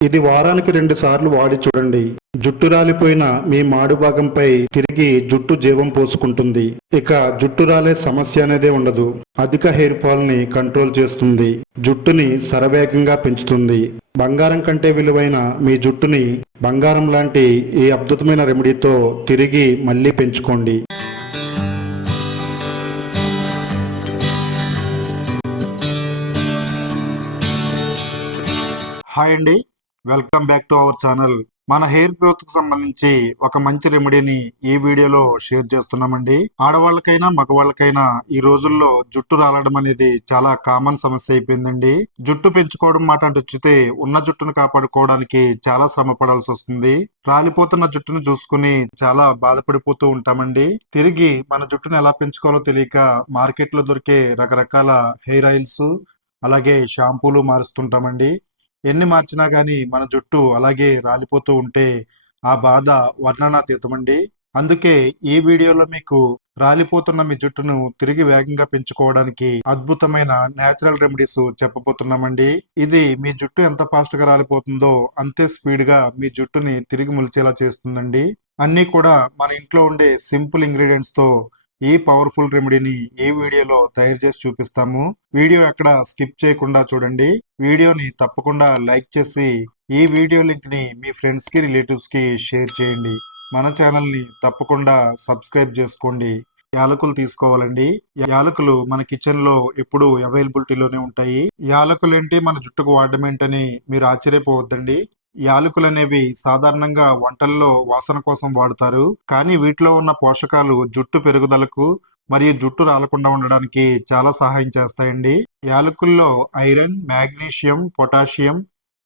ఇది వారానికి 2 సార్లు వాడి చూడండి. జుట్టు రాలిపోయిన మీ మాడు భాగంపై తిరిగి జుట్టు జీవం పోసుకుంటుంది. ఇక జుట్టు రాలే సమస్య అనేదే ఉండదు. అధిక హెయిర్ ఫాల్ ని కంట్రోల్ చేస్తుంది. జుట్టుని శరవేగంగా పెంచుతుంది. బంగారం కంటే విలువైన మీ జుట్టుని బంగారం లాంటి ఈ అద్భుతమైన రెమెడీతో తిరిగి మళ్ళీ పెంచుకోండి. హాయ్ అండి, welcome back to our channel. మన హెయిర్ గ్రోత్ కు సంబంధించి ఒక మంచి రెమెడీని ఈ వీడియోలో షేర్ చేస్తున్నామండి. ఆడవాళ్ళకైనా మగవాళ్ళకైనా ఈ రోజుల్లో జుట్టు రాలడం అనేది చాలా కామన్ సమస్య అయిపోయిందండి. జుట్టు పెంచుకోవడం మాట అంటే వచ్చితే ఉన్న జుట్టును కాపాడుకోవడానికి చాలా శ్రమ పడాల్సి వస్తుంది. రాలిపోతున్న జుట్టును చూసుకుని చాలా బాధపడిపోతూ ఉంటామండి. తిరిగి మన జుట్టును ఎలా పెంచుకోవాలో తెలియక మార్కెట్ లో దొరికే రకరకాల హెయిర్ ఆయిల్స్ అలాగే షాంపూలు మారుస్తుంటామండి. ఎన్ని మార్చినా గానీ మన జుట్టు అలాగే రాలిపోతూ ఉంటే ఆ బాధ వర్ణనాతీతమండి. అందుకే ఈ వీడియోలో మీకు రాలిపోతున్న మీ జుట్టును తిరిగి వేగంగా పెంచుకోవడానికి అద్భుతమైన నేచురల్ రెమెడీస్ చెప్పబోతున్నామండి. ఇది మీ జుట్టు ఎంత ఫాస్ట్ గా రాలిపోతుందో అంతే స్పీడ్ గా మీ జుట్టుని తిరిగి మొలిచేలా చేస్తుందండి. అన్నీ కూడా మన ఇంట్లో ఉండే సింపుల్ ఇంగ్రీడియంట్స్ తో ఈ పవర్ఫుల్ రెమెడీని ఈ వీడియోలో తయారు చేసి చూపిస్తాము. వీడియో ఎక్కడ స్కిప్ చేయకుండా చూడండి. వీడియోని తప్పకుండా లైక్ చేసి ఈ వీడియో లింక్ ని మీ ఫ్రెండ్స్ కి రిలేటివ్స్ కి షేర్ చేయండి. మన ఛానల్ ని తప్పకుండా సబ్స్క్రైబ్ చేసుకోండి. యాలకులు తీసుకోవాలండి. యాలకులు మన కిచెన్ లో ఎప్పుడు అవైలబిలిటీలోనే ఉంటాయి. యాలకులు ఏంటి మన జుట్టుకు వాడడం ఏంటని మీరు ఆశ్చర్యపోవద్దండి. యాలకులు అనేవి సాధారణంగా వంటల్లో వాసన కోసం వాడుతారు. కానీ వీటిలో ఉన్న పోషకాలు జుట్టు పెరుగుదలకు మరియు జుట్టు రాలకుండా ఉండడానికి చాలా సహాయం చేస్తాయండి. యాలకుల్లో ఐరన్, మాగ్నీషియం, పొటాషియం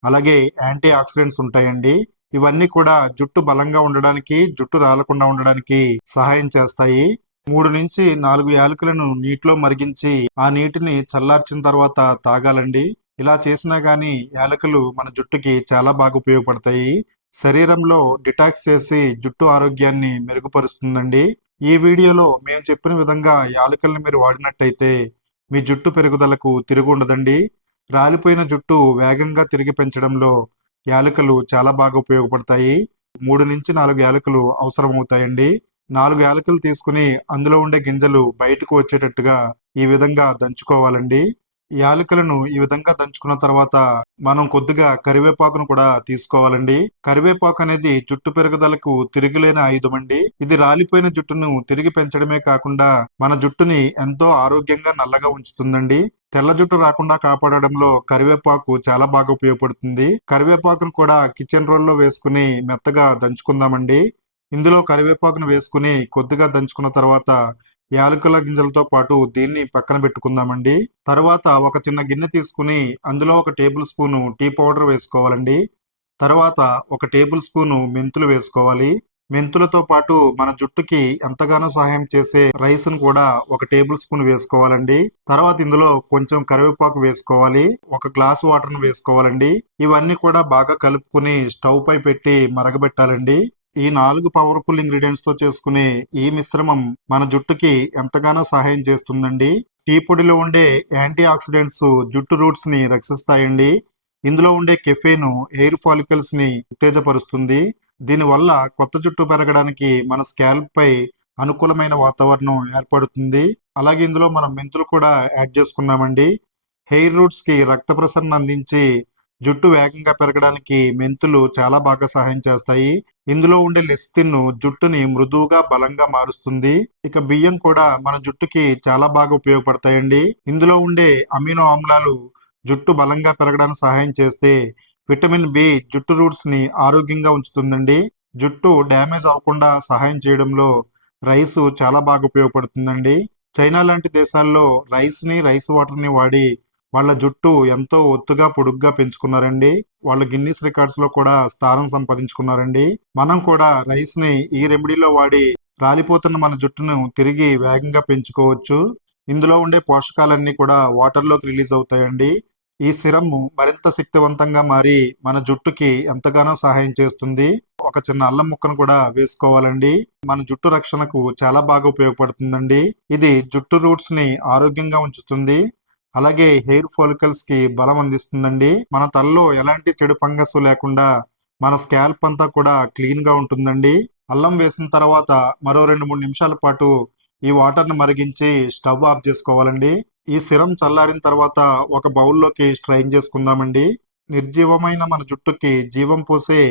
అలాగే యాంటీ ఆక్సిడెంట్స్ ఉంటాయండి. ఇవన్నీ కూడా జుట్టు బలంగా ఉండడానికి, జుట్టు రాలకుండా ఉండడానికి సహాయం చేస్తాయి. 3 నుంచి 4 యాలకులను నీటిలో మరిగించి ఆ నీటిని చల్లార్చిన తర్వాత తాగాలండి. ఇలా చేసినా గానీ యాలకులు మన జుట్టుకి చాలా బాగా ఉపయోగపడతాయి. శరీరంలో డిటాక్స్ చేసి జుట్టు ఆరోగ్యాన్ని మెరుగుపరుస్తుందండి. ఈ వీడియోలో మేము చెప్పిన విధంగా యాలకుల్ని మీరు వాడినట్టయితే మీ జుట్టు పెరుగుదలకు తిరుగు ఉండదండి. రాలిపోయిన జుట్టు వేగంగా తిరిగి పెంచడంలో యాలకులు చాలా బాగా ఉపయోగపడతాయి. 3 నుంచి 4 యాలకులు అవసరమవుతాయండి. 4 యాలకులు తీసుకుని అందులో ఉండే గింజలు బయటకు వచ్చేటట్టుగా ఈ విధంగా దంచుకోవాలండి. యాలకులను ఈ విధంగా దంచుకున్న తర్వాత మనం కొద్దిగా కరివేపాకును కూడా తీసుకోవాలండి. కరివేపాకు అనేది జుట్టు పెరుగుదలకు తిరుగులేని ఆయుధం అండి. ఇది రాలిపోయిన జుట్టును తిరిగి పెంచడమే కాకుండా మన జుట్టుని ఎంతో ఆరోగ్యంగా నల్లగా ఉంచుతుందండి. తెల్ల జుట్టు రాకుండా కాపాడడంలో కరివేపాకు చాలా బాగా ఉపయోగపడుతుంది. కరివేపాకును కూడా కిచెన్ రోల్లో వేసుకుని మెత్తగా దంచుకుందామండి. ఇందులో కరివేపాకును వేసుకుని కొద్దిగా దంచుకున్న తర్వాత యాలకుల గింజలతో పాటు దీన్ని పక్కన పెట్టుకుందామండి. తర్వాత ఒక చిన్న గిన్నె తీసుకుని అందులో 1 టేబుల్ స్పూను టీ పౌడర్ వేసుకోవాలండి. తర్వాత 1 టేబుల్ స్పూను మెంతులు వేసుకోవాలి. మెంతులతో పాటు మన జుట్టుకి ఎంతగానో సహాయం చేసే రైస్ను కూడా 1 టేబుల్ స్పూన్ వేసుకోవాలండి. తర్వాత ఇందులో కొంచెం కరివేపాకు వేసుకోవాలి. 1 గ్లాసు వాటర్ను వేసుకోవాలండి. ఇవన్నీ కూడా బాగా కలుపుకుని స్టవ్ పై పెట్టి మరగబెట్టాలండి. ఈ 4 పవర్ఫుల్ ఇంగ్రీడియంట్స్ తో చేసుకునే ఈ మిశ్రమం మన జుట్టుకి ఎంతగానో సహాయం చేస్తుందండి. టీ పొడిలో ఉండే యాంటీ ఆక్సిడెంట్స్ జుట్టు రూట్స్ ని రక్షిస్తాయండి. ఇందులో ఉండే కెఫెయిన్ హెయిర్ ఫాలికల్స్ ని ఉత్తేజపరుస్తుంది. దీనివల్ల కొత్త జుట్టు పెరగడానికి మన స్కాల్ప్ పై అనుకూలమైన వాతావరణం ఏర్పడుతుంది. అలాగే ఇందులో మనం మెంతులు కూడా యాడ్ చేసుకున్నామండి. హెయిర్ రూట్స్ కి రక్త ప్రసరణ అందించి జుట్టు వేగంగా పెరగడానికి మెంతులు చాలా బాగా సహాయం చేస్తాయి. ఇందులో ఉండే లెసిథిన్ జుట్టుని మృదువుగా బలంగా మారుస్తుంది. ఇక బియ్యం కూడా మన జుట్టుకి చాలా బాగా ఉపయోగపడతాయండి. ఇందులో ఉండే అమినో ఆమ్లాలు జుట్టు బలంగా పెరగడానికి సహాయం చేస్తే విటమిన్ బి జుట్టు రూట్స్ ని ఆరోగ్యంగా ఉంచుతుందండి. జుట్టు డ్యామేజ్ అవ్వకుండా సహాయం చేయడంలో రైస్ చాలా బాగా ఉపయోగపడుతుందండి. చైనా లాంటి దేశాల్లో రైస్ వాటర్ ని వాడి వాళ్ళ జుట్టు ఎంతో ఒత్తుగా పొడుగ్గా పెంచుకున్నారండి. వాళ్ళు గిన్నిస్ రికార్డ్స్ లో కూడా స్థానం సంపాదించుకున్నారండి. మనం కూడా రైస్ ని ఈ రెమెడీలో వాడి రాలిపోతున్న మన జుట్టును తిరిగి వేగంగా పెంచుకోవచ్చు. ఇందులో ఉండే పోషకాలన్నీ కూడా వాటర్ లోకి రిలీజ్ అవుతాయండి. ఈ సిరమ్ మరింత శక్తివంతంగా మారి మన జుట్టుకి ఎంతగానో సహాయం చేస్తుంది. ఒక చిన్న అల్లం ముక్కను కూడా వేసుకోవాలండి. మన జుట్టు రక్షణకు చాలా బాగా ఉపయోగపడుతుందండి. ఇది జుట్టు రూట్స్ ని ఆరోగ్యంగా ఉంచుతుంది. అలాగే హెయిర్ ఫాలికల్స్ కి బలం అందిస్తుందండి. మన తలలో ఎలాంటి చెడు ఫంగస్ లేకుండా మన స్కాల్ప్ అంతా కూడా క్లీన్ గా ఉంటుందండి. అల్లం వేసిన తర్వాత మరో 2-3 నిమిషాల పాటు ఈ వాటర్‌ని మరిగించి స్టవ్ ఆఫ్ చేసుకోవాలండి. ఈ సిరప్ చల్లారిన తర్వాత ఒక బౌల్‌లోకి స్ట్రెయిన్ చేసుకుందామండి. నిర్జీవమైన మన జుట్టుకి జీవం పోసే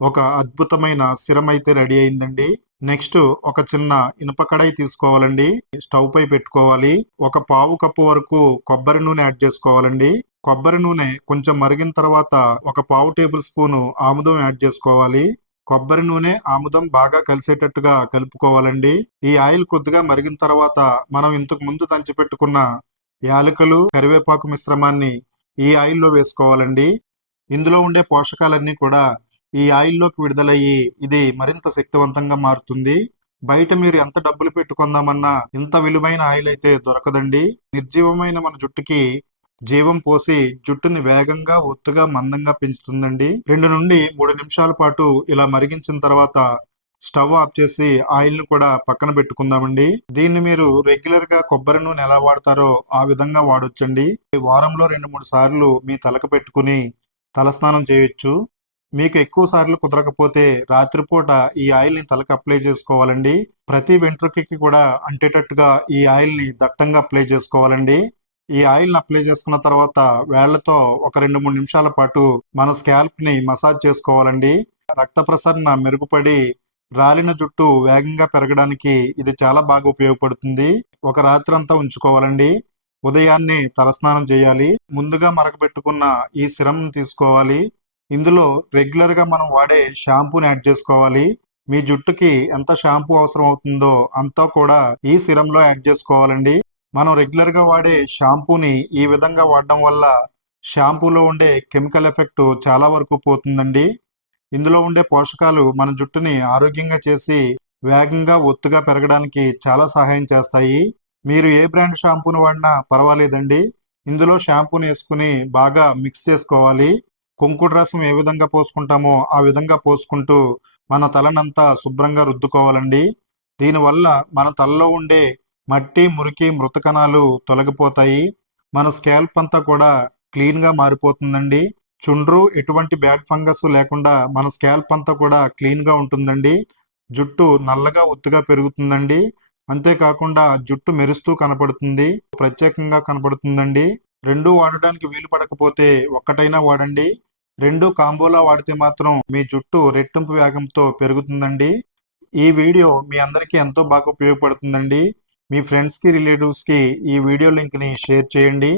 ఒక అద్భుతమైన సిరప్ అయితే రెడీ అయిందండి. నెక్స్ట్ ఒక చిన్న ఇనుప కడాయి తీసుకోవాలండి. స్టవ్ పై పెట్టుకోవాలి. ఒక పావు కప్పు వరకు కొబ్బరి నూనె యాడ్ చేసుకోవాలండి. కొబ్బరి నూనె కొంచెం మరిగిన తర్వాత ఒక పావు టేబుల్ స్పూను ఆముదం యాడ్ చేసుకోవాలి. కొబ్బరి నూనె, ఆముదం బాగా కలిసేటట్టుగా కలుపుకోవాలండి. ఈ ఆయిల్ కొద్దిగా మరిగిన తర్వాత మనం ఇంతకు ముందు దంచి పెట్టుకున్న యాలకులు, కరివేపాకు మిశ్రమాన్ని ఈ ఆయిల్‌లో వేసుకోవాలండి. ఇందులో ఉండే పోషకాలన్నీ కూడా ఈ ఆయిల్‌లోకి విడుదలయ్యి ఇది మరింత శక్తివంతంగా మారుతుంది. బయట మీరు ఎంత డబ్బులు పెట్టి కొందామన్నా ఇంత విలువైన ఆయిల్ అయితే దొరకదండి. నిర్జీవమైన మన జుట్టుకి జీవం పోసి జుట్టుని వేగంగా, ఒత్తుగా, మందంగా పెంచుతుందండి. 2-3 నిమిషాల పాటు ఇలా మరిగించిన తర్వాత స్టవ్ ఆఫ్ చేసి ఆయిల్‌ని కూడా పక్కన పెట్టుకుందామండి. దీన్ని మీరు రెగ్యులర్‌గా కొబ్బరి నూనె ఎలా వాడతారో ఆ విధంగా వాడొచ్చండి. వారంలో 2-3 సార్లు మీ తలకు పెట్టుకొని తలస్నానం చేయొచ్చు. మీకు ఎక్కువ సార్లు కుదరకపోతే రాత్రిపూట ఈ ఆయిల్‌ని తలకు అప్లై చేసుకోవాలండి. ప్రతి వెంట్రుకకి కూడా అంటేటట్టుగా ఈ ఆయిల్‌ని దట్టంగా అప్లై చేసుకోవాలండి. ఈ ఆయిల్‌ని అప్లై చేసుకున్న తర్వాత వేళ్ళతో ఒక 2-3 నిమిషాల పాటు మన స్కాల్ప్‌ని మసాజ్ చేసుకోవాలండి. రక్త ప్రసరణ మెరుగుపడి రాలిన జుట్టు వేగంగా పెరగడానికి ఇది చాలా బాగా ఉపయోగపడుతుంది. ఒక రాత్రంతా ఉంచుకోవాలండి. ఉదయాన్నే తలస్నానం చేయాలి. ముందుగా మరగబెట్టుకున్న ఈ సిరమ్‌ని తీసుకోవాలి. ఇందులో రెగ్యులర్‌గా మనం వాడే షాంపూని యాడ్ చేసుకోవాలి. మీ జుట్టుకి ఎంత షాంపూ అవసరం అవుతుందో అంతా కూడా ఈ సిరమ్‌లో యాడ్ చేసుకోవాలండి. మనం రెగ్యులర్‌గా వాడే షాంపూని ఈ విధంగా వాడడం వల్ల షాంపూలో ఉండే కెమికల్ ఎఫెక్ట్ చాలా వరకు పోతుందండి. ఇందులో ఉండే పోషకాలు మన జుట్టుని ఆరోగ్యంగా చేసి వేగంగా, ఒత్తుగా పెరగడానికి చాలా సహాయం చేస్తాయి. మీరు ఏ బ్రాండ్ షాంపూని వాడినా పర్వాలేదండి. ఇందులో షాంపూని యేసుకొని బాగా మిక్స్ చేసుకోవాలి. కుంకుడు రసం ఏ విధంగా పోసుకుంటామో ఆ విధంగా పోసుకుంటూ మన తలనంతా శుభ్రంగా రుద్దుకోవాలండి. దీనివల్ల మన తలలో ఉండే మట్టి, మురికి, మృత కణాలు తొలగిపోతాయి. మన స్కాల్ప్ అంతా కూడా క్లీన్‌గా మారిపోతుందండి. చుండ్రు, ఎటువంటి బ్యాడ్ ఫంగస్ లేకుండా మన స్కాల్ప్ అంతా కూడా క్లీన్‌గా ఉంటుందండి. జుట్టు నల్లగా, ఒత్తుగా పెరుగుతుందండి. అంతేకాకుండా జుట్టు మెరుస్తూ కనపడుతుంది. ప్రత్యేకంగా కనపడుతుందండి. 2 వాడడానికి వీలు పడకపోతే ఒక్కటైనా వాడండి. 2 కాంబోలా వాడితే మాత్రం మీ జుట్టు రెట్టింపు వేగంతో పెరుగుతుందండి. ఈ వీడియో మీ అందరికీ ఎంతో బాగా ఉపయోగపడుతుందండి. మీ ఫ్రెండ్స్‌కి, రిలేటివ్స్‌కి ఈ వీడియో లింక్‌ని షేర్ చేయండి.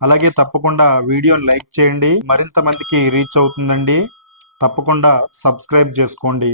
అలాగే తప్పకుండా వీడియోని లైక్ చేయండి. మరింత మందికి రీచ్ అవుతుందండి. తప్పకుండా సబ్స్క్రైబ్ చేసుకోండి.